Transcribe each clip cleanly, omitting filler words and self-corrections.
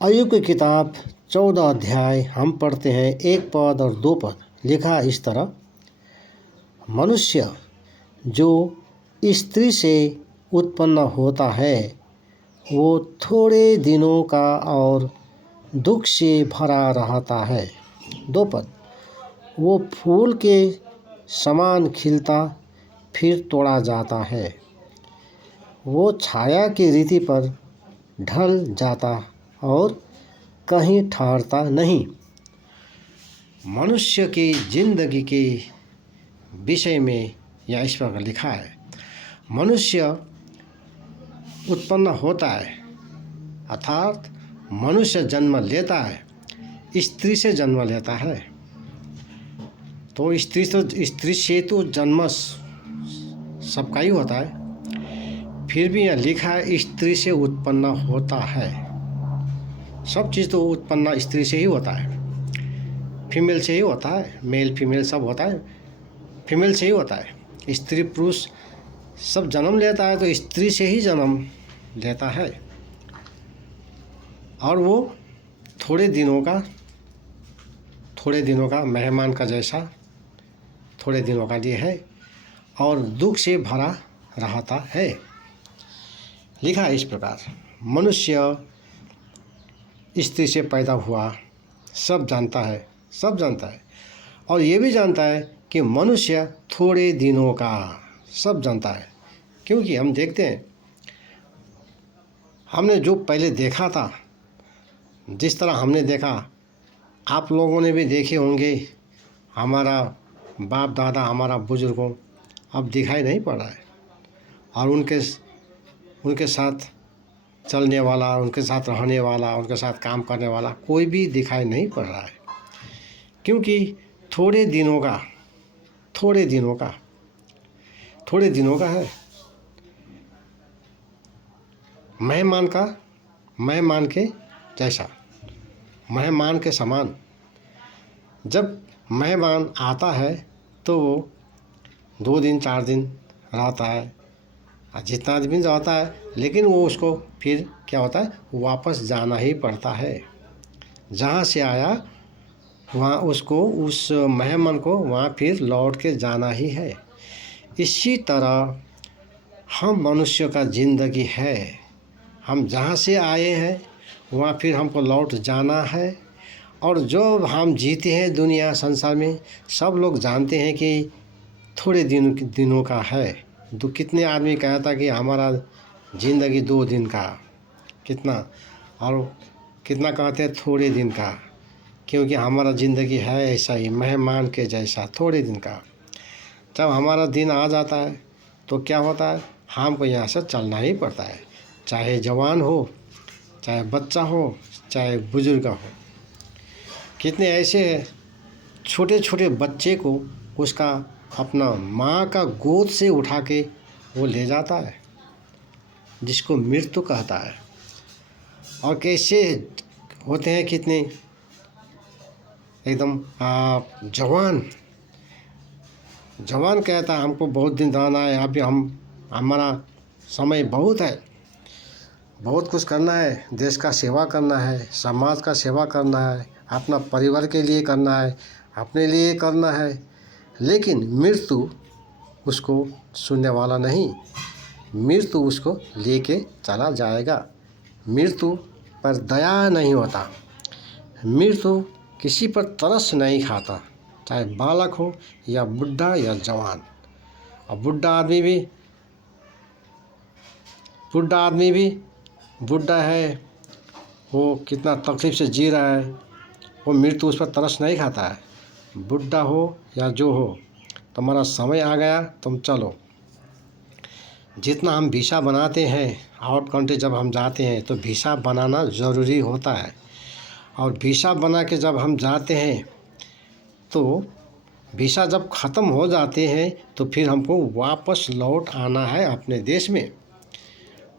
अय्यूब की किताब 14 अध्याय हम पढ़ते हैं 1 पद और 2 पद। लिखा इस तरह, मनुष्य जो स्त्री से उत्पन्न होता है वो थोड़े दिनों का और दुख से भरा रहता है। 2 पद, वो फूल के समान खिलता फिर तोड़ा जाता है, वो छाया की रीति पर ढल जाता और कहीं ठहरता नहीं। मनुष्य की जिंदगी के विषय में यह इस प्रकार लिखा है, मनुष्य उत्पन्न होता है अर्थात मनुष्य जन्म लेता है, स्त्री से जन्म लेता है। तो स्त्री से तो जन्म सबका ही होता है, फिर भी यह लिखा है स्त्री से उत्पन्न होता है। सब चीज़ तो उत्पन्न स्त्री से ही होता है, फीमेल से ही होता है, मेल फीमेल सब होता है, फीमेल से ही होता है। स्त्री पुरुष सब जन्म लेता है तो स्त्री से ही जन्म लेता है, और वो थोड़े दिनों का मेहमान का जैसा थोड़े दिनों का लिए है और दुख से भरा रहता है। लिखा इस प्रकार, मनुष्य स्त्री से पैदा हुआ सब जानता है और ये भी जानता है कि मनुष्य थोड़े दिनों का सब जानता है। क्योंकि हम देखते हैं, हमने जो पहले देखा था, जिस तरह हमने देखा, आप लोगों ने भी देखे होंगे, हमारा बाप दादा हमारा बुजुर्गों अब दिखाई नहीं पड़ रहा है, और उनके साथ चलने वाला, उनके साथ रहने वाला, उनके साथ काम करने वाला कोई भी दिखाई नहीं पड़ रहा है। क्योंकि थोड़े दिनों का है, मेहमान के जैसा, मेहमान के समान। जब मेहमान आता है तो वो 2 दिन 4 दिन रहता है, जितना आदमी रहता है, लेकिन वो उसको फिर क्या होता है, वापस जाना ही पड़ता है। जहाँ से आया वहाँ उसको, उस मेहमान को वहाँ फिर लौट के जाना ही है। इसी तरह हम मनुष्य का ज़िंदगी है, हम जहाँ से आए हैं वहाँ फिर हमको लौट जाना है। और जो हम जीते हैं दुनिया संसार में, सब लोग जानते हैं कि थोड़े दिनों का है। कितने आदमी कहता कि हमारा ज़िंदगी 2 दिन का, कितना और कितना कहते हैं थोड़े दिन का, क्योंकि हमारा ज़िंदगी है ऐसा ही मेहमान के जैसा थोड़े दिन का। जब हमारा दिन आ जाता है तो क्या होता है, हमको यहाँ से चलना ही पड़ता है, चाहे जवान हो, चाहे बच्चा हो, चाहे बुजुर्ग हो। कितने ऐसे छोटे छोटे बच्चे को उसका अपना माँ का गोद से उठा के वो ले जाता है, जिसको मृत्यु कहता है। और कैसे होते हैं कितने एकदम जवान कहता है हमको बहुत दिन रहना है, अभी हमारा समय बहुत है, बहुत कुछ करना है, देश का सेवा करना है, समाज का सेवा करना है, अपना परिवार के लिए करना है, अपने लिए करना है। लेकिन मृत्यु उसको सुनने वाला नहीं, मृत्यु उसको लेके चला जाएगा। मृत्यु पर दया नहीं होता, मृत्यु किसी पर तरस नहीं खाता, चाहे बालक हो या बुढ़ा या जवान। और बुढ़ा आदमी भी बुढ़ा है, वो कितना तकलीफ से जी रहा है, वो मृत्यु उस पर तरस नहीं खाता है। बुढ़ा हो या जो हो, तुम्हारा समय आ गया, तुम चलो। जितना हम वीसा बनाते हैं, आउट कंट्री जब हम जाते हैं तो वीसा बनाना ज़रूरी होता है, और वीसा बना के जब हम जाते हैं तो वीसा जब ख़त्म हो जाते हैं तो फिर हमको वापस लौट आना है अपने देश में।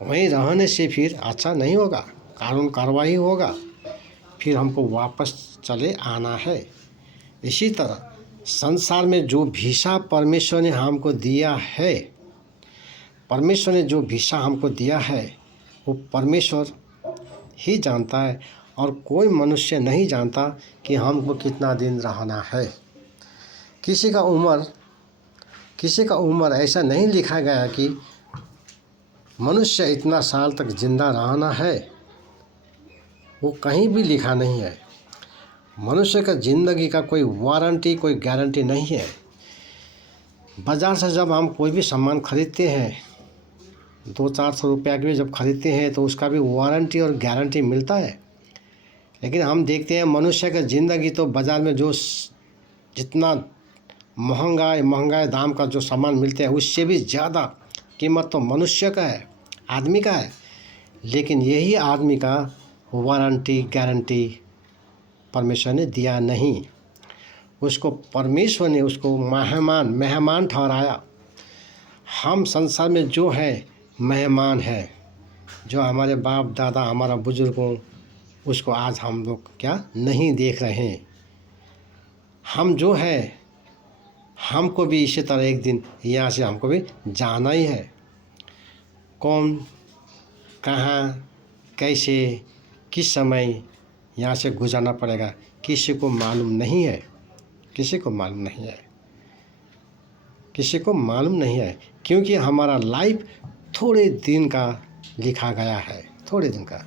वहीं रहने से फिर अच्छा नहीं होगा, कानून कार्रवाई होगा, फिर हमको वापस चले आना है। इसी तरह संसार में जो वीसा परमेश्वर ने हमको दिया है, वो परमेश्वर ही जानता है, और कोई मनुष्य नहीं जानता कि हमको कितना दिन रहना है। किसी का उम्र ऐसा नहीं लिखा गया कि मनुष्य इतना साल तक जिंदा रहना है, वो कहीं भी लिखा नहीं है। मनुष्य का ज़िंदगी का कोई वारंटी, कोई गारंटी नहीं है। बाज़ार से जब हम कोई भी सामान खरीदते हैं, 200-400 रुपया के भी जब खरीदते हैं तो उसका भी वारंटी और गारंटी मिलता है। लेकिन हम देखते हैं मनुष्य का ज़िंदगी तो बाज़ार में जो जितना महंगा दाम का जो सामान मिलते हैं उससे भी ज़्यादा कीमत तो मनुष्य का है, आदमी का है। लेकिन यही आदमी का वारंटी गारंटी परमेश्वर ने दिया नहीं। उसको परमेश्वर ने उसको मेहमान ठहराया। हम संसार में जो है मेहमान है, जो हमारे बाप दादा हमारा बुजुर्गों उसको आज हम लोग क्या नहीं देख रहे हैं। हम जो है हमको भी इसी तरह एक दिन यहाँ से हमको भी जाना ही है। कौन कहाँ कैसे किस समय यहाँ से गुजरना पड़ेगा किसी को मालूम नहीं है, किसी को मालूम नहीं है, किसी को मालूम नहीं है। क्योंकि हमारा लाइफ थोड़े दिन का लिखा गया है, थोड़े दिन का।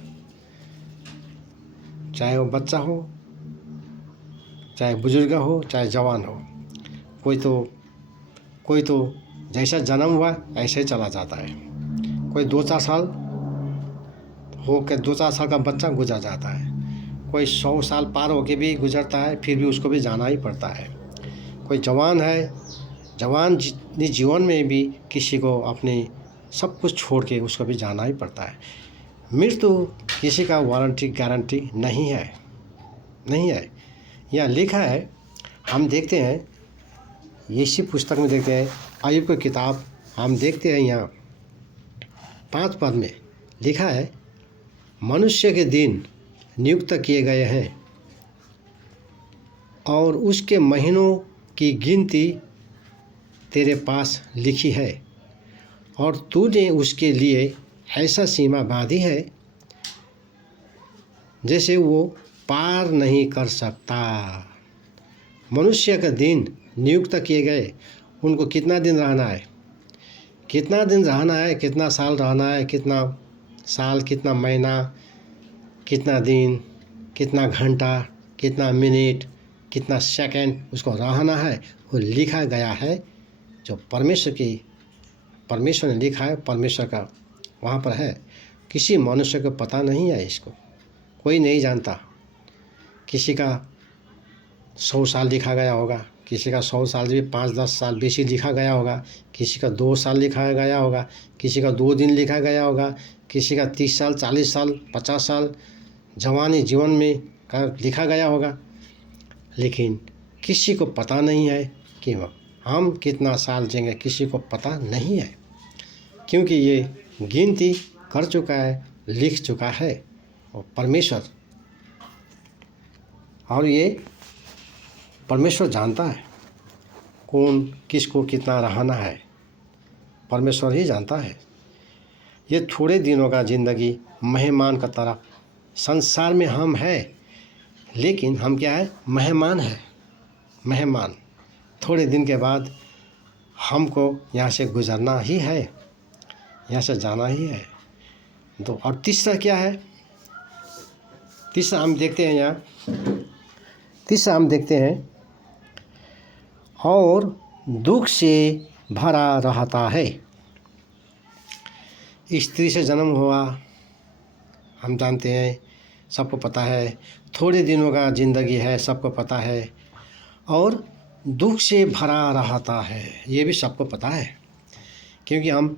चाहे वो बच्चा हो, चाहे बुजुर्ग हो, चाहे जवान हो, कोई तो जैसा जन्म हुआ ऐसे ही चला जाता है। कोई 2-4 साल हो के 2-4 साल का बच्चा गुजर जाता है। कोई 100 साल पार होके भी गुजरता है, फिर भी उसको भी जाना ही पड़ता है। कोई जवान है, जवान जीवन में भी किसी को अपनी सब कुछ छोड़ के उसको भी जाना ही पड़ता है। मृत्यु किसी का वारंटी गारंटी नहीं है, नहीं है। यहाँ लिखा है, हम देखते हैं इसी पुस्तक में देखते हैं, अय्यूब की किताब हम देखते हैं यहाँ 5 पद में लिखा है, मनुष्य के दिन नियुक्त किए गए हैं और उसके महीनों की गिनती तेरे पास लिखी है और तूने उसके लिए ऐसा सीमा बांधी है जैसे वो पार नहीं कर सकता। मनुष्य का दिन नियुक्त किए गए, उनको कितना दिन रहना है, कितना दिन रहना है, कितना साल रहना है, कितना साल, कितना महीना, कितना दिन, कितना घंटा, कितना मिनट, कितना सेकंड उसको रहना है, वो लिखा गया है। जो परमेश्वर ने लिखा है, परमेश्वर का वहाँ पर है। किसी मनुष्य को पता नहीं है, इसको कोई नहीं जानता। किसी का 100 साल लिखा गया होगा, किसी का 100 साल भी 5-10 साल बेसी लिखा गया होगा, किसी का 2 साल लिखा गया होगा, किसी का 2 दिन लिखा गया होगा, किसी का 30 साल 40 साल 50 साल जवानी जीवन में का लिखा गया होगा। लेकिन किसी को पता नहीं है कि हम कितना साल जिएंगे, किसी को पता नहीं है। क्योंकि ये गिनती कर चुका है, लिख चुका है और परमेश्वर, और ये परमेश्वर जानता है कौन किसको कितना रहना है, परमेश्वर ही जानता है। ये थोड़े दिनों का ज़िंदगी मेहमान का तरह संसार में हम हैं, लेकिन हम क्या है, मेहमान है, मेहमान। थोड़े दिन के बाद हमको यहाँ से गुजरना ही है, यहाँ से जाना ही है। तो और तीसरा क्या है, तीसरा हम देखते हैं यहाँ, तीसरा हम देखते हैं, और दुख से भरा रहता है। स्त्री से जन्म हुआ, हम जानते हैं, सबको पता है। थोड़े दिनों का ज़िंदगी है, सबको पता है। और दुख से भरा रहता है, ये भी सबको पता है। क्योंकि हम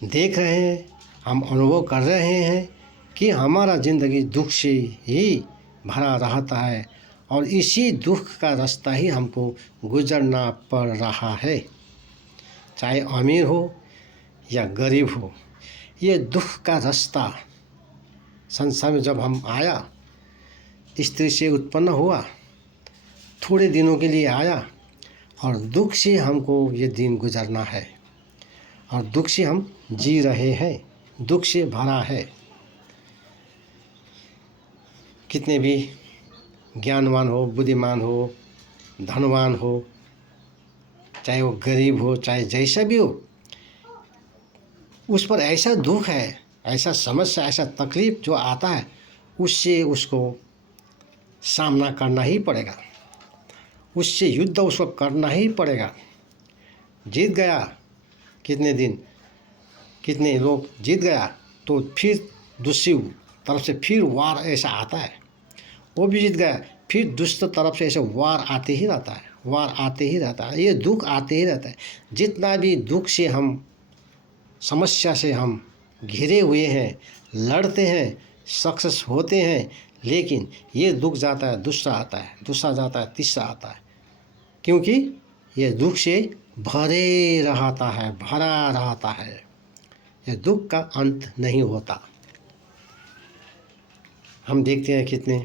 देख रहे हैं, हम अनुभव कर रहे हैं कि हमारा ज़िंदगी दुख से ही भरा रहता है और इसी दुख का रास्ता ही हमको गुजरना पड़ रहा है। चाहे अमीर हो या गरीब हो, ये दुख का रास्ता संसार में जब हम आया, स्त्री से उत्पन्न हुआ, थोड़े दिनों के लिए आया और दुख से हमको ये दिन गुजरना है और दुख से हम जी रहे हैं, दुख से भरा है। कितने भी ज्ञानवान हो, बुद्धिमान हो, धनवान हो, चाहे वो गरीब हो, चाहे जैसा भी हो, उस पर ऐसा दुख है, ऐसा समस्या, ऐसा तकलीफ जो आता है, उससे उसको सामना करना ही पड़ेगा, उससे युद्ध उसको करना ही पड़ेगा। जीत गया कितने दिन, कितने लोग जीत गया, तो फिर दूसरी तरफ से फिर वार ऐसा आता है, वो भी जीत गया, फिर दूसरी तरफ से ऐसे वार आते ही रहता है, वार आते ही रहता है, ये दुख आते ही रहता है। जितना भी दुख से हम, समस्या से हम घिरे हुए हैं, लड़ते हैं, सक्सेस होते हैं, लेकिन ये दुख जाता है, दूसरा आता है, दूसरा जाता है, तीसरा आता है, क्योंकि ये दुख से भरे रहता है, भरा रहता है, ये दुख का अंत नहीं होता। हम देखते हैं कितने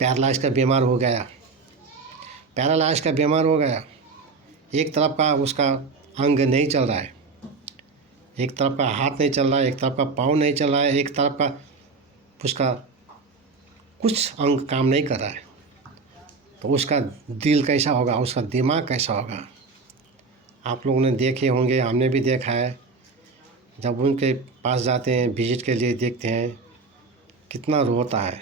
पैरालाइज का बीमार हो गया, पैरालाइज का बीमार हो गया, एक तरफ का उसका अंग नहीं चल रहा है, एक तरफ का हाथ नहीं चल रहा है, एक तरफ का पाँव नहीं चल रहा है, एक तरफ का उसका कुछ अंग काम नहीं कर रहा है, तो उसका दिल कैसा होगा, उसका दिमाग कैसा होगा। आप लोगों ने देखे होंगे, हमने भी देखा है, जब उनके पास जाते हैं विजिट के लिए, देखते हैं कितना रोता है,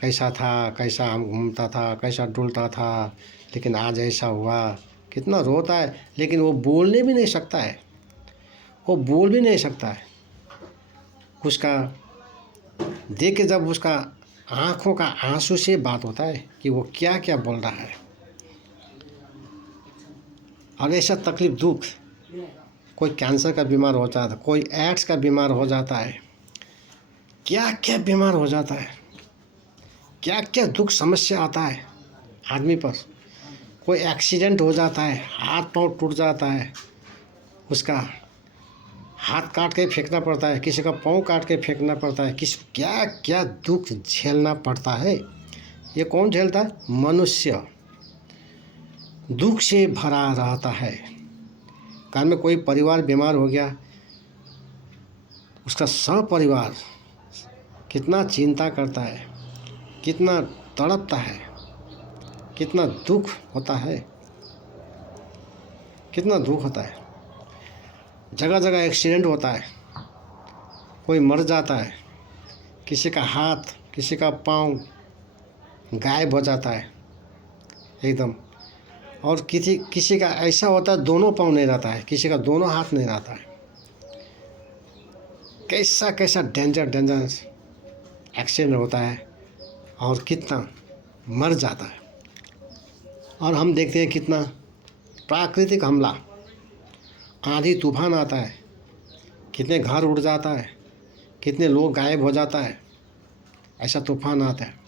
कैसा था, कैसा हम घूमता था, कैसा डुलता था, लेकिन आज ऐसा हुआ, कितना रोता है, लेकिन वो बोलने भी नहीं सकता है, वो बोल भी नहीं सकता है। उसका देख के जब उसका आँखों का आंसू से बात होता है कि वो क्या क्या बोल रहा है। और ऐसा तकलीफ, दुख, कोई कैंसर का बीमार हो जाता है, कोई एड्स का बीमार हो जाता है, क्या क्या बीमार हो जाता है, क्या क्या दुख समस्या आता है आदमी पर। कोई एक्सीडेंट हो जाता है, हाथ पांव टूट जाता है, उसका हाथ काट के फेंकना पड़ता है, किसी का पाँव काट के फेंकना पड़ता है, किस क्या क्या दुख झेलना पड़ता है। ये कौन झेलता है? मनुष्य दुख से भरा रहता है। घर में कोई परिवार बीमार हो गया, उसका सपरिवार कितना चिंता करता है, कितना तड़पता है, कितना दुख होता है, कितना दुख होता है। जगह जगह एक्सीडेंट होता है, कोई मर जाता है, किसी का हाथ, किसी का पाँव गायब हो जाता है एकदम, और किसी का ऐसा होता है दोनों पाँव नहीं रहता है, किसी का दोनों हाथ नहीं रहता है। कैसा कैसा डेंजरस एक्सीडेंट होता है, और कितना मर जाता है। और हम देखते हैं कितना प्राकृतिक हमला, आंधी तूफान आता है, कितने घर उड़ जाता है, कितने लोग गायब हो जाता है, ऐसा तूफान आता है।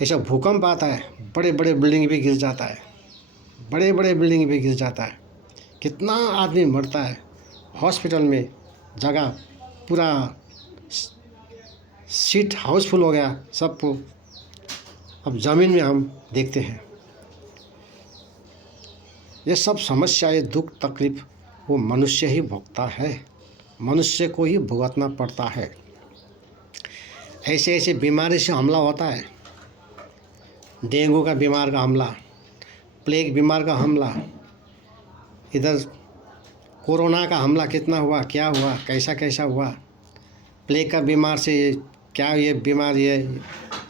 ऐसा भूकंप आता है, बड़े बड़े बिल्डिंग भी गिर जाता है, बड़े बड़े बिल्डिंग भी गिर जाता है, कितना आदमी मरता है। हॉस्पिटल में जगह पूरा सीट हाउसफुल हो गया सबको। अब ज़मीन में हम देखते हैं ये सब समस्या, ये दुख तकलीफ वो मनुष्य ही भोगता है, मनुष्य को ही भुगतना पड़ता है। ऐसे ऐसे बीमारी से हमला होता है, डेंगू का बीमार का हमला, प्लेग बीमार का हमला, इधर कोरोना का हमला कितना हुआ, क्या हुआ, कैसा कैसा हुआ। प्लेग का बीमार से क्या ये बीमार, ये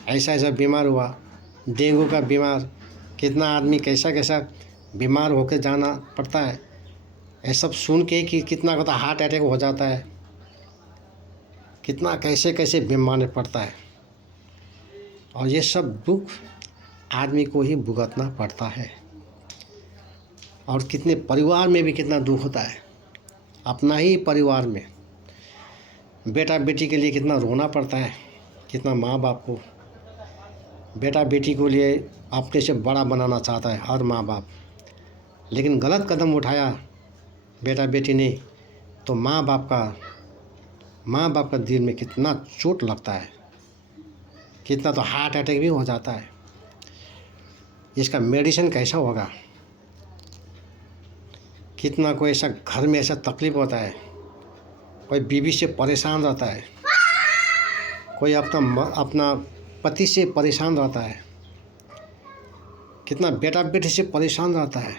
ऐसा ऐसा बीमार हुआ। डेंगू का बीमार, कितना आदमी कैसा कैसा बीमार होकर जाना पड़ता है। ये सब सुन के कि कितना होता हार्ट अटैक हो जाता है, कितना कैसे कैसे बीमार पड़ता है। और ये सब दुख आदमी को ही भुगतना पड़ता है। और कितने परिवार में भी कितना दुख होता है, अपना ही परिवार में बेटा बेटी के लिए कितना रोना पड़ता है, कितना माँ बाप को बेटा बेटी को लिए अपने से बड़ा बनाना चाहता है हर माँ बाप, लेकिन गलत कदम उठाया बेटा बेटी ने तो माँ बाप का दिल में कितना चोट लगता है, कितना तो हार्ट अटैक भी हो जाता है। इसका मेडिसिन कैसा होगा, कितना कोई ऐसा घर में ऐसा तकलीफ होता है, कोई बीवी से परेशान रहता है, कोई अपना पति से परेशान रहता है, कितना बेटा बेटी से परेशान रहता है।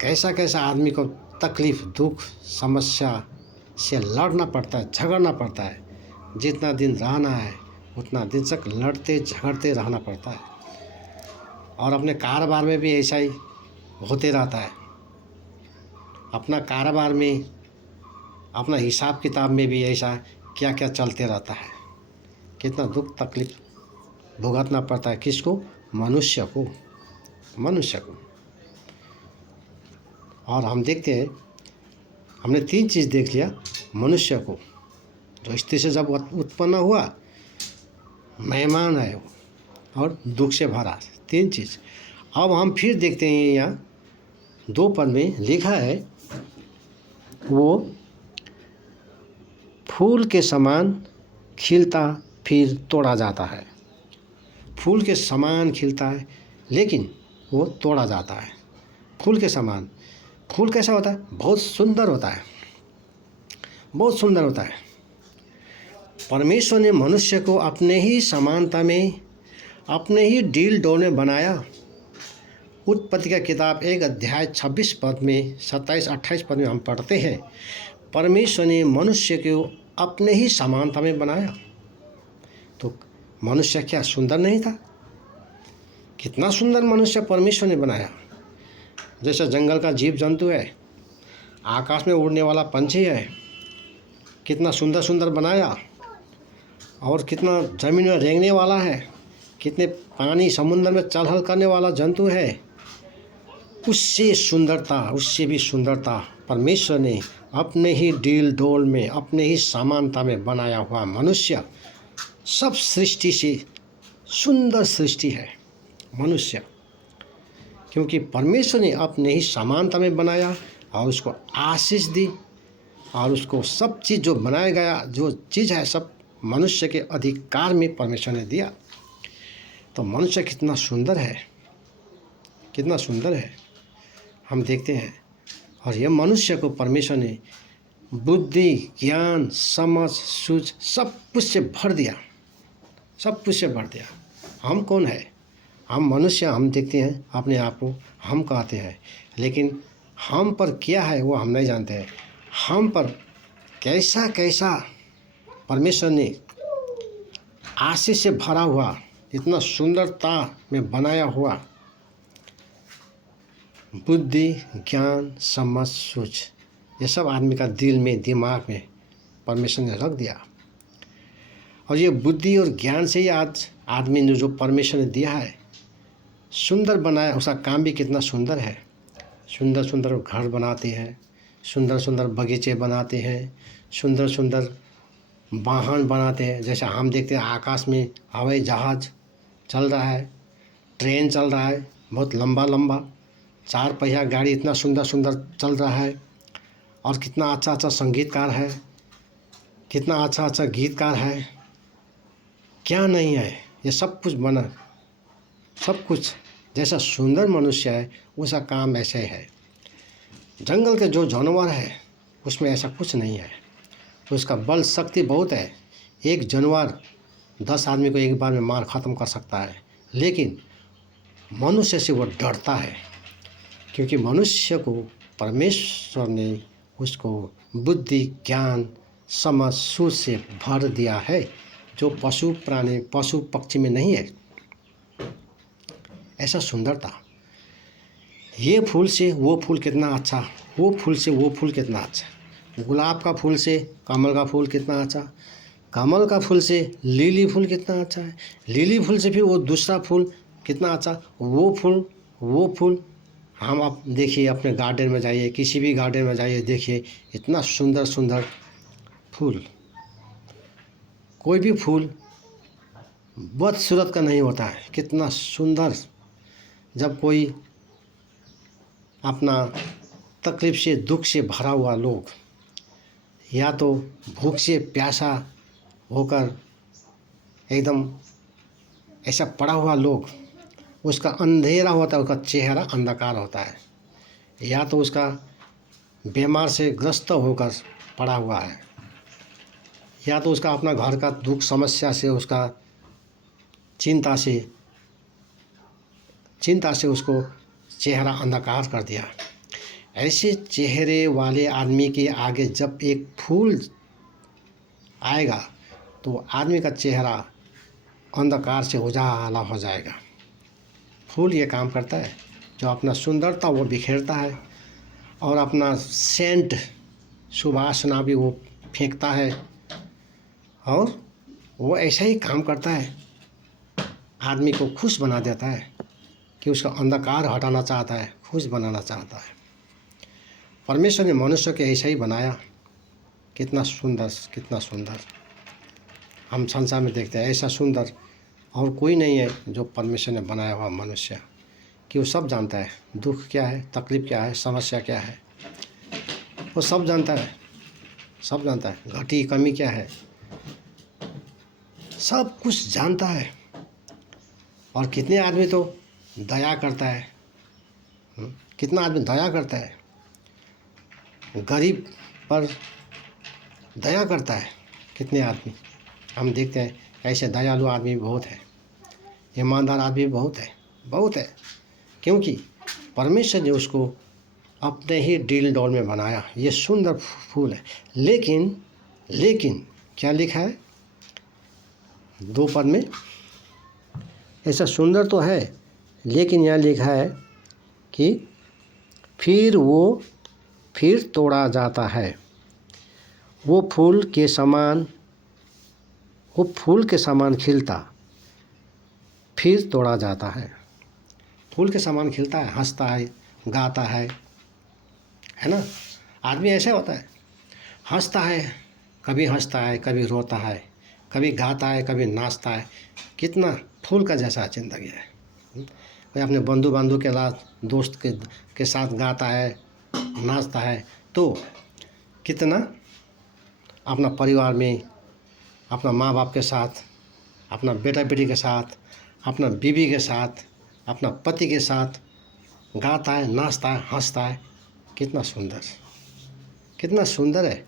कैसा कैसा आदमी को तकलीफ़ दुख समस्या से लड़ना पड़ता है, झगड़ना पड़ता है। जितना दिन रहना है उतना दिन तक लड़ते झगड़ते रहना पड़ता है। और अपने कारोबार में भी ऐसा ही होते रहता है। अपना कारोबार में अपना हिसाब किताब में भी ऐसा क्या क्या चलते रहता है। कितना दुख तकलीफ भुगतना पड़ता है। किसको? मनुष्य को। और हम देखते हैं, हमने 3 चीज़ देख लिया मनुष्य को। जो स्त्री से जब उत्पन्न हुआ, मेहमान है वो, और दुख से भरा, 3 चीज़। अब हम फिर देखते हैं यहाँ 2 पद में लिखा है, वो फूल के समान खिलता फिर तोड़ा जाता है। फूल के समान खिलता है लेकिन वो तोड़ा जाता है। फूल के समान। फूल कैसा होता है? बहुत सुंदर होता है, बहुत सुंदर होता है। परमेश्वर ने मनुष्य को अपने ही समानता में, अपने ही डील डोल में बनाया। उत्पत्ति का किताब 1 अध्याय 26 पद में 27-28 पद में हम पढ़ते हैं, परमेश्वर ने मनुष्य को अपने ही समानता में बनाया। तो मनुष्य क्या सुंदर नहीं था? कितना सुंदर मनुष्य परमेश्वर ने बनाया। जैसे जंगल का जीव जंतु है, आकाश में उड़ने वाला पंछी है, कितना सुंदर सुंदर बनाया। और कितना ज़मीन में रेंगने वाला है, कितने पानी समुद्र में चलहल करने वाला जंतु है। उससे सुंदरता, उससे भी सुंदरता परमेश्वर ने अपने ही डील डोल में, अपने ही समानता में बनाया हुआ मनुष्य सब सृष्टि से सुंदर सृष्टि है मनुष्य। क्योंकि परमेश्वर ने अपने ही समानता में बनाया और उसको आशीष दी, और उसको सब चीज़ जो बनाया गया, जो चीज़ है, सब मनुष्य के अधिकार में परमेश्वर ने दिया। तो मनुष्य कितना सुंदर है, कितना सुंदर है हम देखते हैं। और यह मनुष्य को परमेश्वर ने बुद्धि, ज्ञान, समझ, सूझ सब कुछ से भर दिया, सब कुछ से भर दिया। हम कौन है? हम मनुष्य, हम देखते हैं अपने आप को, हम कहते हैं, लेकिन हम पर क्या है वो हम नहीं जानते हैं। हम पर कैसा कैसा परमेश्वर ने आशीष से भरा हुआ, इतना सुंदरता में बनाया हुआ बुद्धि, ज्ञान, समझ, सूझ, ये सब आदमी का दिल में, दिमाग में परमेश्वर ने रख दिया। और ये बुद्धि और ज्ञान से ही आज आदमी ने जो परमेश्वर ने दिया है, सुंदर बनाया, उसका काम भी कितना सुंदर है। सुंदर सुंदर घर बनाते हैं, सुंदर सुंदर बगीचे बनाते हैं, सुंदर सुंदर वाहन बनाते हैं। जैसे हम देखते हैं आकाश में हवाई जहाज़ चल रहा है, ट्रेन चल रहा है, बहुत लंबा लंबा 4 पहिया गाड़ी इतना सुंदर सुंदर चल रहा है। और कितना अच्छा अच्छा संगीतकार है, कितना अच्छा अच्छा गीतकार है, क्या नहीं है। ये सब कुछ बना, सब कुछ जैसा सुंदर मनुष्य है उसका काम ऐसे है। जंगल के जो जानवर है उसमें ऐसा कुछ नहीं है, उसका बल शक्ति बहुत है। एक जानवर 10 आदमी को एक बार में मार ख़त्म कर सकता है, लेकिन मनुष्य से वो डरता है, क्योंकि मनुष्य को परमेश्वर ने उसको बुद्धि, ज्ञान, समझ, सूझ से भर दिया है, जो पशु प्राणी, पशु पक्षी में नहीं है। ऐसा सुंदरता, ये फूल से वो फूल कितना अच्छा, वो फूल से वो फूल कितना अच्छा, गुलाब का फूल से कमल का फूल कितना अच्छा, कमल का फूल से लिली फूल कितना अच्छा है, लिली फूल से फिर वो दूसरा फूल कितना अच्छा, वो फूल हम आप देखिए, अपने गार्डन में जाइए, किसी भी गार्डन में जाइए, देखिए इतना सुंदर सुंदर फूल। कोई भी फूल बदसूरत का नहीं होता है, कितना सुंदर। जब कोई अपना तकलीफ से, दुख से भरा हुआ लोग, या तो भूख से प्यासा होकर एकदम ऐसा पड़ा हुआ लोग, उसका अंधेरा होता है, उसका चेहरा अंधकार होता है, या तो उसका बीमार से ग्रस्त होकर पड़ा हुआ है, या तो उसका अपना घर का दुख समस्या से, उसका चिंता से उसको चेहरा अंधकार कर दिया। ऐसे चेहरे वाले आदमी के आगे जब एक फूल आएगा तो आदमी का चेहरा अंधकार से उजाला हो जाएगा। फूल ये काम करता है, जो अपना सुंदरता वो बिखेरता है और अपना सेंट सुवासना भी वो फेंकता है, और वो ऐसा ही काम करता है, आदमी को खुश बना देता है कि उसका अंधकार हटाना चाहता है, खुश बनाना चाहता है। परमेश्वर ने मनुष्य को ऐसा ही बनाया। कितना सुंदर, कितना सुंदर हम संसार में देखते हैं। ऐसा सुंदर और कोई नहीं है जो परमेश्वर ने बनाया हुआ मनुष्य, कि वो सब जानता है दुख क्या है, तकलीफ़ क्या है, समस्या क्या है, वो सब जानता है, सब जानता है। घटी कमी क्या है, सब कुछ जानता है। और कितने आदमी तो दया करता है, कितना आदमी दया करता है, गरीब पर दया करता है। कितने आदमी हम देखते हैं, ऐसे दयालु आदमी बहुत है, ईमानदार आदमी बहुत है, बहुत है। क्योंकि परमेश्वर ने उसको अपने ही डील डॉल में बनाया। ये सुंदर फूल है, लेकिन क्या लिखा है 2 पद में? ऐसा सुंदर तो है, लेकिन यहाँ लिखा है कि फिर तोड़ा जाता है। वो फूल के समान खिलता, फिर तोड़ा जाता है। फूल के समान खिलता है, हंसता है, गाता है ना। आदमी ऐसे होता है, हंसता है, कभी रोता है, कभी गाता है, कभी नाचता है। कितना फूल का जैसा जिंदगी है। कोई अपने बंधु बांधव के साथ, दोस्त के साथ गाता है, नाचता है, तो कितना अपना परिवार में, अपना माँ बाप के साथ, अपना बेटा बेटी के साथ, अपना बीवी के साथ, अपना पति के साथ गाता है, नाचता है, हंसता है। कितना सुंदर, कितना सुंदर है।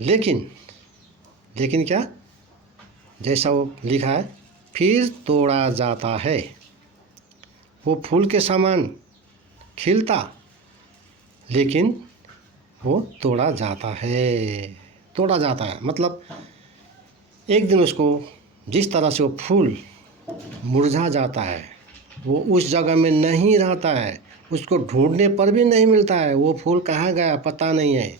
लेकिन क्या, जैसा वो लिखा है, फिर तोड़ा जाता है। वो फूल के समान खिलता, लेकिन वो तोड़ा जाता है। तोड़ा जाता है मतलब एक दिन उसको, जिस तरह से वो फूल मुरझा जाता है, वो उस जगह में नहीं रहता है, उसको ढूंढने पर भी नहीं मिलता है। वो फूल कहाँ गया पता नहीं है।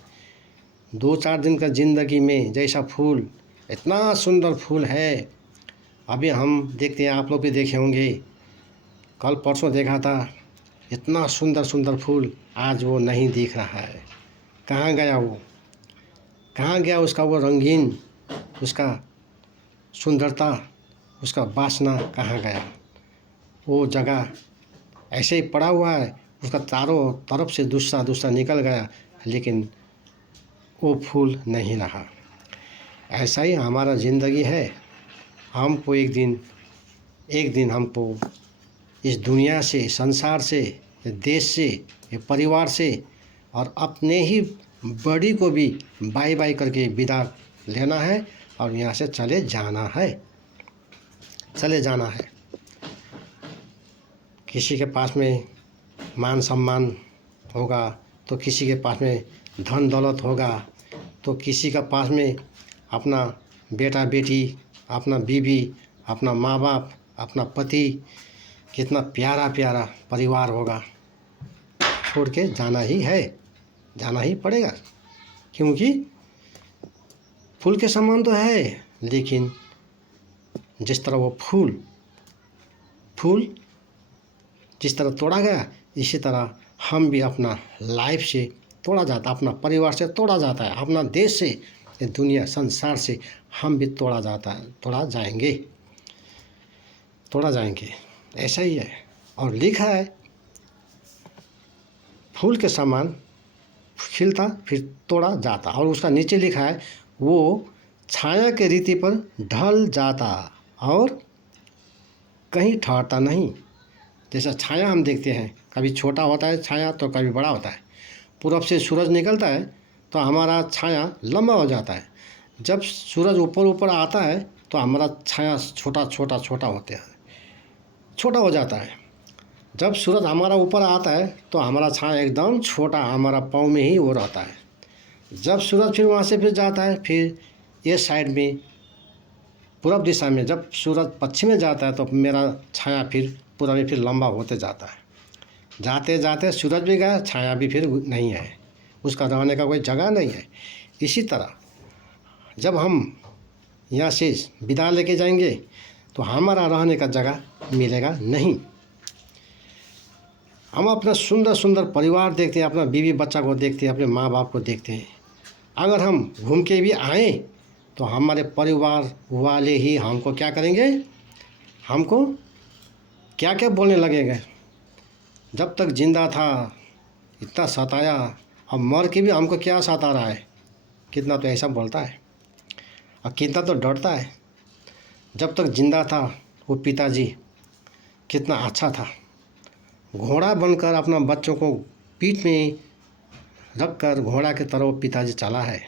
2-4 दिन का ज़िंदगी में जैसा फूल, इतना सुंदर फूल है। अभी हम देखते हैं, आप लोग भी देखे होंगे, कल परसों देखा था, इतना सुंदर सुंदर फूल आज वो नहीं दिख रहा है। कहाँ गया वो, कहाँ गया उसका वो रंगीन, उसका सुंदरता, उसका वासना कहाँ गया। वो जगह ऐसे ही पड़ा हुआ है, उसका चारों तरफ से दूसरा निकल गया, लेकिन वो फूल नहीं रहा। ऐसा ही हमारा ज़िंदगी है। हमको एक दिन हमको इस दुनिया से, संसार से, देश से, परिवार से और अपने ही बॉडी को भी बाय बाय करके विदा लेना है और यहाँ से चले जाना है। किसी के पास में मान सम्मान होगा, तो किसी के पास में धन दौलत होगा, तो किसी के पास में अपना बेटा बेटी, अपना बीवी, अपना माँ बाप, अपना पति, कितना प्यारा प्यारा परिवार होगा। छोड़ के जाना ही है, जाना ही पड़ेगा। क्योंकि फूल के समान तो है, लेकिन जिस तरह वो फूल जिस तरह तोड़ा गया, इसी तरह हम भी अपना लाइफ से तोड़ा जाता, अपना परिवार से तोड़ा जाता है, अपना देश से, दुनिया संसार से हम भी तोड़ा जाएंगे। ऐसा ही है। और लिखा है, फूल के समान खिलता, फिर तोड़ा जाता। और उसका नीचे लिखा है, वो छाया के रीति पर ढल जाता और कहीं ठहरता नहीं। जैसा छाया हम देखते हैं, कभी छोटा होता है छाया तो कभी बड़ा होता है। पूरब से सूरज निकलता है तो हमारा छाया लंबा हो जाता है। जब सूरज ऊपर ऊपर आता है तो हमारा छाया छोटा छोटा छोटा होता है, छोटा हो जाता है। जब सूरज हमारा ऊपर आता है तो हमारा छाया एकदम छोटा हमारा पाँव में ही वो रहता है। जब सूरज फिर वहाँ से फिर जाता है, फिर ये साइड में पूरब दिशा में, जब सूरज पश्चिम में जाता है तो मेरा छाया फिर पूरा में फिर लंबा होते जाता है। जाते जाते सूरज भी गया, छाया भी फिर नहीं है, उसका रहने का कोई जगह नहीं है। इसी तरह जब हम यहाँ से विदा लेके जाएंगे तो हमारा रहने का जगह मिलेगा नहीं। हम अपना सुंदर सुंदर परिवार देखते हैं, अपना बीवी बच्चा को देखते हैं, अपने माँ बाप को देखते हैं। अगर हम घूम के भी आए तो हमारे परिवार वाले ही हमको क्या करेंगे, हमको क्या क्या बोलने लगेंगे। जब तक जिंदा था इतना सताया, अब मर के भी हमको क्या सता रहा है, कितना तो ऐसा बोलता है और कितना तो डरता है। जब तक जिंदा था वो पिताजी कितना अच्छा था, घोड़ा बनकर अपना बच्चों को पीठ में रखकर घोड़ा की तरह पिताजी चला है,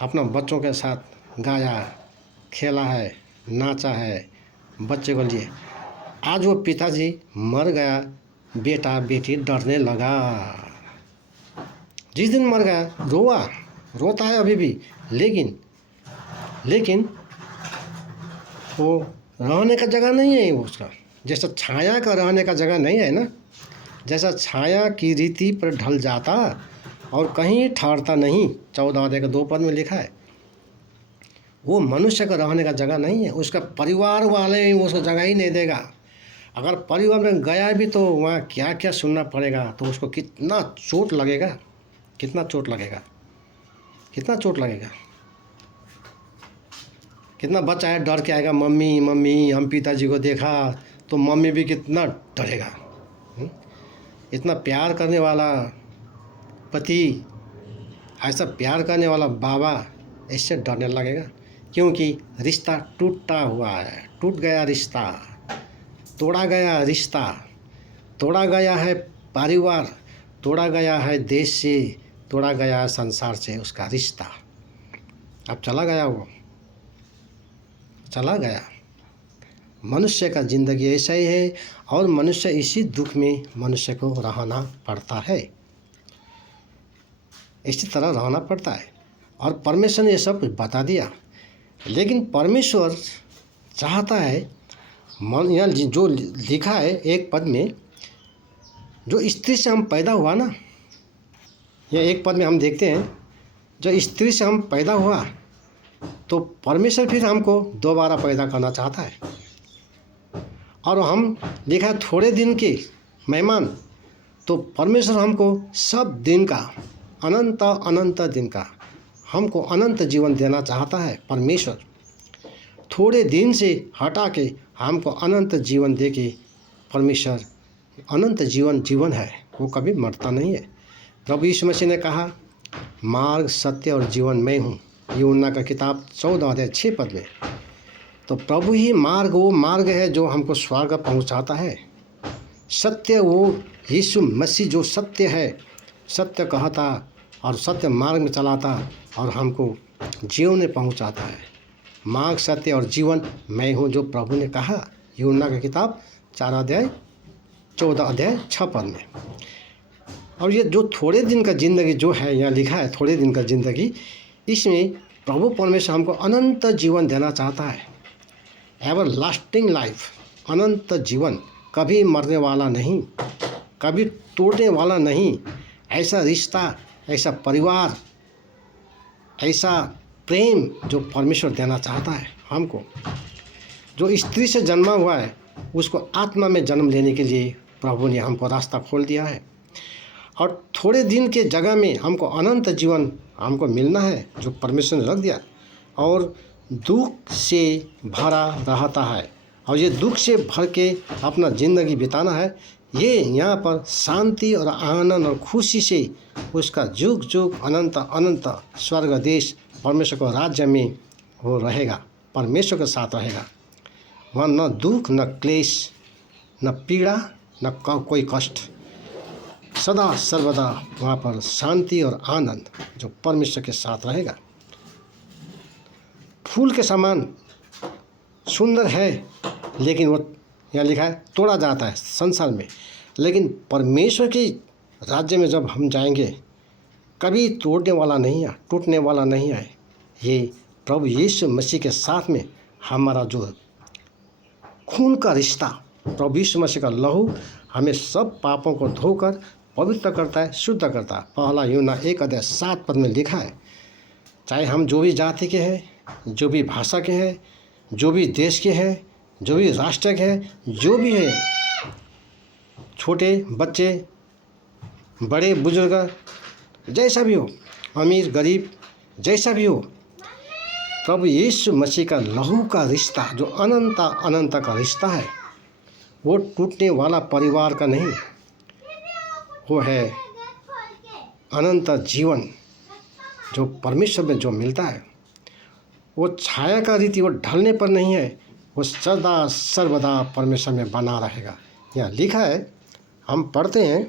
अपना बच्चों के साथ गाया, खेला है, नाचा है बच्चे को लिए। आज वो पिताजी मर गया, बेटा बेटी डरने लगा। जिस दिन मर गया रोता है अभी भी, लेकिन वो रहने का जगह नहीं है उसका। जैसा छाया का रहने का जगह नहीं है ना, जैसा छाया की रीति पर ढल जाता और कहीं ठहरता नहीं, 14 अध्याय का 2 पद में लिखा है। वो मनुष्य का रहने का जगह नहीं है, उसका परिवार वाले उसको जगह ही नहीं देगा। अगर परिवार में गया भी तो वहाँ क्या क्या सुनना पड़ेगा, तो उसको कितना चोट लगेगा, कितना चोट लगेगा, कितना चोट लगेगा। कितना बच्चा है डर के आएगा, मम्मी मम्मी हम पिताजी को देखा, तो मम्मी भी कितना डरेगा। इतना प्यार करने वाला पति, ऐसा प्यार करने वाला बाबा इससे डरने लगेगा, क्योंकि रिश्ता टूटा हुआ है, टूट गया रिश्ता, तोड़ा गया रिश्ता, तोड़ा गया है परिवार, तोड़ा गया है देश से, तोड़ा गया है संसार से उसका रिश्ता। अब चला गया, वो चला गया। मनुष्य का ज़िंदगी ऐसा ही है और मनुष्य इसी दुख में मनुष्य को रहना पड़ता है, इसी तरह रहना पड़ता है। और परमेश्वर ने ये सब कुछ बता दिया, लेकिन परमेश्वर चाहता है, मन यहाँ जो लिखा है एक पद में, जो स्त्री से हम पैदा हुआ ना, यह एक पद में हम देखते हैं, जो स्त्री से हम पैदा हुआ तो परमेश्वर फिर हमको दोबारा पैदा करना चाहता है। और हम लिखा है थोड़े दिन के मेहमान, तो परमेश्वर हमको सब दिन का, अनंत अनंत दिन का, हमको अनंत जीवन देना चाहता है। परमेश्वर थोड़े दिन से हटा के हमको अनंत जीवन दे के, परमेश्वर अनंत जीवन है, वो कभी मरता नहीं है। प्रभु यीशु मसीह ने कहा, मार्ग सत्य और जीवन मैं हूँ, यूहन्ना का किताब 14 अध्याय 6 पद में। तो प्रभु ही मार्ग, वो मार्ग है जो हमको स्वर्ग पहुँचाता है। सत्य वो यीशु मसीह जो सत्य है, सत्य कहता और सत्य मार्ग में चलाता और हमको जीवन में पहुँचाता है। मार्ग सत्य और जीवन मैं हूँ, जो प्रभु ने कहा यूहन्ना की किताब 4 अध्याय 14 अध्याय 6 पद में। और ये जो थोड़े दिन का ज़िंदगी जो है, यहाँ लिखा है थोड़े दिन का ज़िंदगी, इसमें प्रभु परमेश्वर हमको अनंत जीवन देना चाहता है। एवर लास्टिंग लाइफ, अनंत जीवन, कभी मरने वाला नहीं, कभी तोड़ने वाला नहीं। ऐसा रिश्ता, ऐसा परिवार, ऐसा प्रेम जो परमेश्वर देना चाहता है हमको। जो स्त्री से जन्मा हुआ है उसको आत्मा में जन्म लेने के लिए प्रभु ने हमको रास्ता खोल दिया है। और थोड़े दिन के जगह में हमको अनंत जीवन हमको मिलना है, जो परमेश्वर ने रख दिया। और दुख से भरा रहता है, और ये दुख से भर के अपना ज़िंदगी बिताना है। ये यहाँ पर शांति और आनंद और खुशी से उसका जुग जुग अनंत अनंत स्वर्ग देश परमेश्वर को राज्य में वो रहेगा, परमेश्वर के साथ रहेगा। वहाँ न दुख, न क्लेश, न पीड़ा, न कोई कष्ट। सदा सर्वदा वहाँ पर शांति और आनंद जो परमेश्वर के साथ रहेगा। फूल के समान सुंदर है, लेकिन वो यहाँ लिखा है तोड़ा जाता है संसार में, लेकिन परमेश्वर के राज्य में जब हम जाएंगे कभी तोड़ने वाला नहीं है, टूटने वाला नहीं है। ये प्रभु यीशु मसीह के साथ में हमारा जो खून का रिश्ता, प्रभु यीशु मसीह का लहू हमें सब पापों को धोकर पवित्र करता है, शुद्ध करता है। पहला यूहन्ना 1:7 में लिखा है, चाहे हम जो भी जाति के हैं, जो भी भाषा के हैं, जो भी देश के हैं, जो भी राष्ट्र के हैं, जो भी है, छोटे बच्चे, बड़े बुजुर्ग, जैसा भी हो, अमीर गरीब, जैसा भी हो, प्रभु यीशु मसीह का लहू का रिश्ता जो अनंत का रिश्ता है, वो टूटने वाला परिवार का नहीं, वो है अनंत जीवन जो परमेश्वर में जो मिलता है। वो छाया का रीति वो ढलने पर नहीं है, वो सदा सर्वदा परमेश्वर में बना रहेगा। यहाँ लिखा है, हम पढ़ते हैं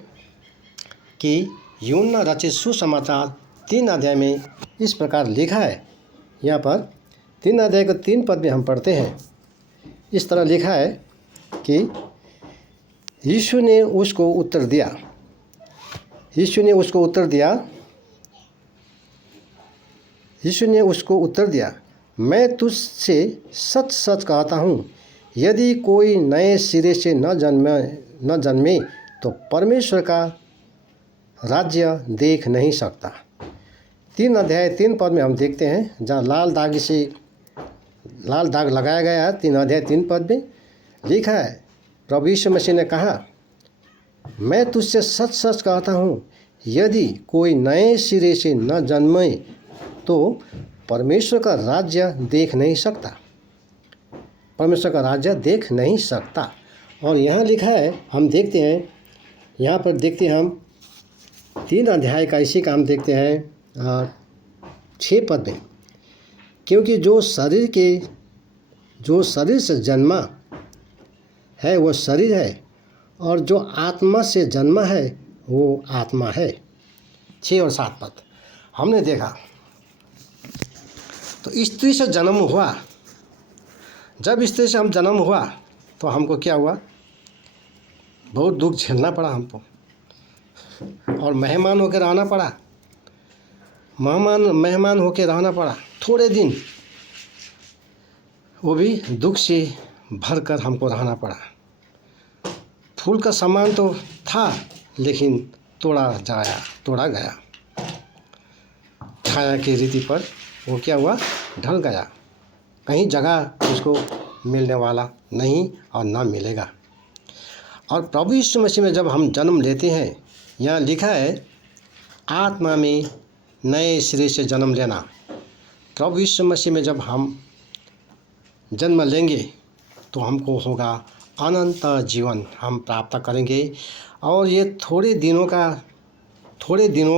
कि यूहन्ना रचित सुसमाचार 3 अध्याय में इस प्रकार लिखा है। यहाँ पर 3 अध्याय के 3 पद में हम पढ़ते हैं, इस तरह लिखा है कि यीशु ने उसको उत्तर दिया, मैं तुझसे सच सच कहता हूँ, यदि कोई नए सिरे से न जन्मे तो परमेश्वर का राज्य देख नहीं सकता। 3 अध्याय 3 पद में हम देखते हैं, जहाँ लाल दाग लगाया गया है। 3 अध्याय 3 पद में लिखा है, प्रभु यीशु मसीह ने कहा, मैं तुझसे सच सच कहता हूँ, यदि कोई नए सिरे से न जन्मे तो परमेश्वर का राज्य देख नहीं सकता। और यहाँ लिखा है, हम देखते हैं, यहाँ पर देखते हैं हम 3 अध्याय का इसी काम देखते हैं 6 पद में, क्योंकि जो शरीर से जन्मा है वो शरीर है, और जो आत्मा से जन्मा है वो आत्मा है। 6 और 7 पद हमने देखा, तो स्त्री से जन्म हुआ, जब स्त्री से हम जन्म हुआ तो हमको क्या हुआ, बहुत दुख झेलना पड़ा हमको, और मेहमान होकर रहना पड़ा, मेहमान होकर रहना पड़ा थोड़े दिन, वो भी दुख से भर कर हमको रहना पड़ा। फूल का सामान तो था, लेकिन तोड़ा गया, छाया की रीति पर वो क्या हुआ, ढल गया, कहीं जगह उसको मिलने वाला नहीं और ना मिलेगा। और प्रभु यीशु मसीह में जब हम जन्म लेते हैं, यहाँ लिखा है आत्मा में नए सिरे से जन्म लेना। प्रभु यीशु मसीह में जब हम जन्म लेंगे तो हमको होगा अनंत जीवन हम प्राप्त करेंगे, और ये थोड़े दिनों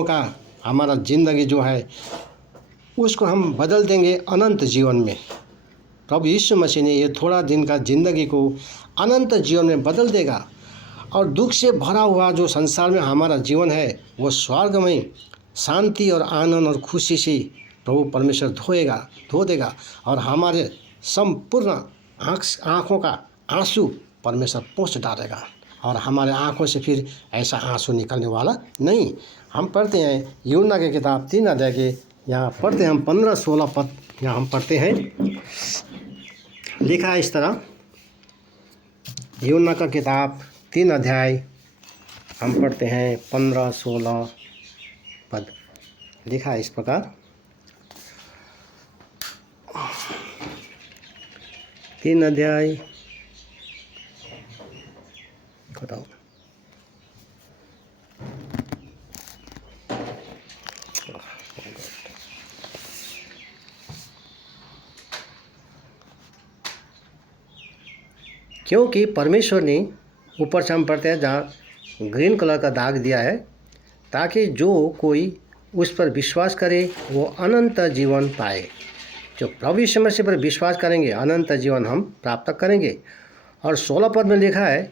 का हमारा ज़िंदगी जो है उसको हम बदल देंगे अनंत जीवन में। प्रभु यीशु मसीह ने ये थोड़ा दिन का ज़िंदगी को अनंत जीवन में बदल देगा, और दुख से भरा हुआ जो संसार में हमारा जीवन है वो स्वर्ग में शांति और आनंद और खुशी से प्रभु परमेश्वर धो देगा, और हमारे संपूर्ण आँखों का आंसू परमेश्वर पोंछ डालेगा, और हमारे आँखों से फिर ऐसा आंसू निकलने वाला नहीं। हम पढ़ते हैं यूहन्ना की किताब 3 अध्याय के, यहाँ पढ़ते हैं हम 15-16 पद, यहाँ हम पढ़ते हैं, लिखा है इस तरह, यूहन्ना का किताब 3 अध्याय हम पढ़ते हैं 15-16 पद, लिखा है इस प्रकार, 3 अध्याय बताओ, क्योंकि परमेश्वर ने, ऊपर से हम पढ़ते हैं जहाँ ग्रीन कलर का दाग दिया है, ताकि जो कोई उस पर विश्वास करे वो अनंत जीवन पाए। जो प्रभु यीशु मसीह पर विश्वास करेंगे अनंत जीवन हम प्राप्त करेंगे। और 16 पद में लिखा है,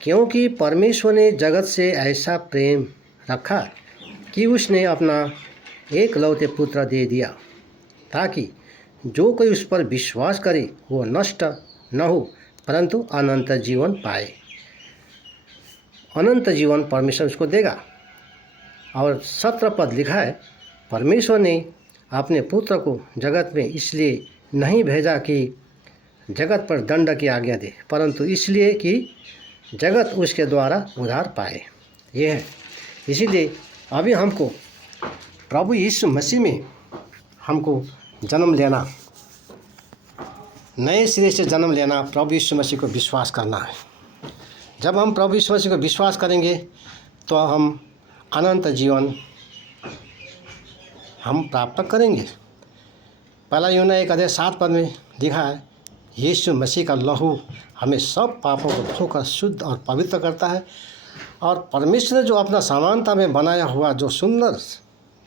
क्योंकि परमेश्वर ने जगत से ऐसा प्रेम रखा कि उसने अपना एकलौते पुत्र दे दिया, ताकि जो कोई उस पर विश्वास करे वो नष्ट न हो परंतु अनंत जीवन पाए। अनंत जीवन परमेश्वर उसको देगा। और 17 पद लिखा है, परमेश्वर ने अपने पुत्र को जगत में इसलिए नहीं भेजा कि जगत पर दंड की आज्ञा दे, परंतु इसलिए कि जगत उसके द्वारा उद्धार पाए। ये है, इसीलिए अभी हमको प्रभु यीशु मसीह में हमको जन्म लेना, नए सिरे से जन्म लेना, प्रभु यीशु मसीह को विश्वास करना है। जब हम प्रभु यीशु मसीह को विश्वास करेंगे तो हम अनंत जीवन हम प्राप्त करेंगे। पहला यूहन्ना 1:7 में लिखा है, यीशु मसीह का लहू हमें सब पापों को धोकर शुद्ध और पवित्र करता है। और परमेश्वर ने जो अपना समानता में बनाया हुआ जो सुंदर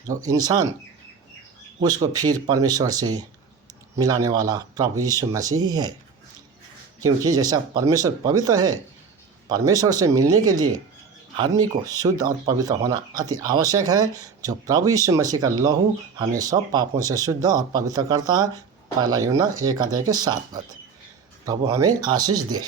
जो इंसान, उसको फिर परमेश्वर से मिलाने वाला प्रभु यीशु मसीह ही है। क्योंकि जैसा परमेश्वर पवित्र है, परमेश्वर से मिलने के लिए आदमी को शुद्ध और पवित्र होना अति आवश्यक है। जो प्रभु यीशु मसीह का लहू हमें सब पापों से शुद्ध और पवित्र करता है। पहला यूहन्ना 1:7। प्रभु हमें आशीष दे।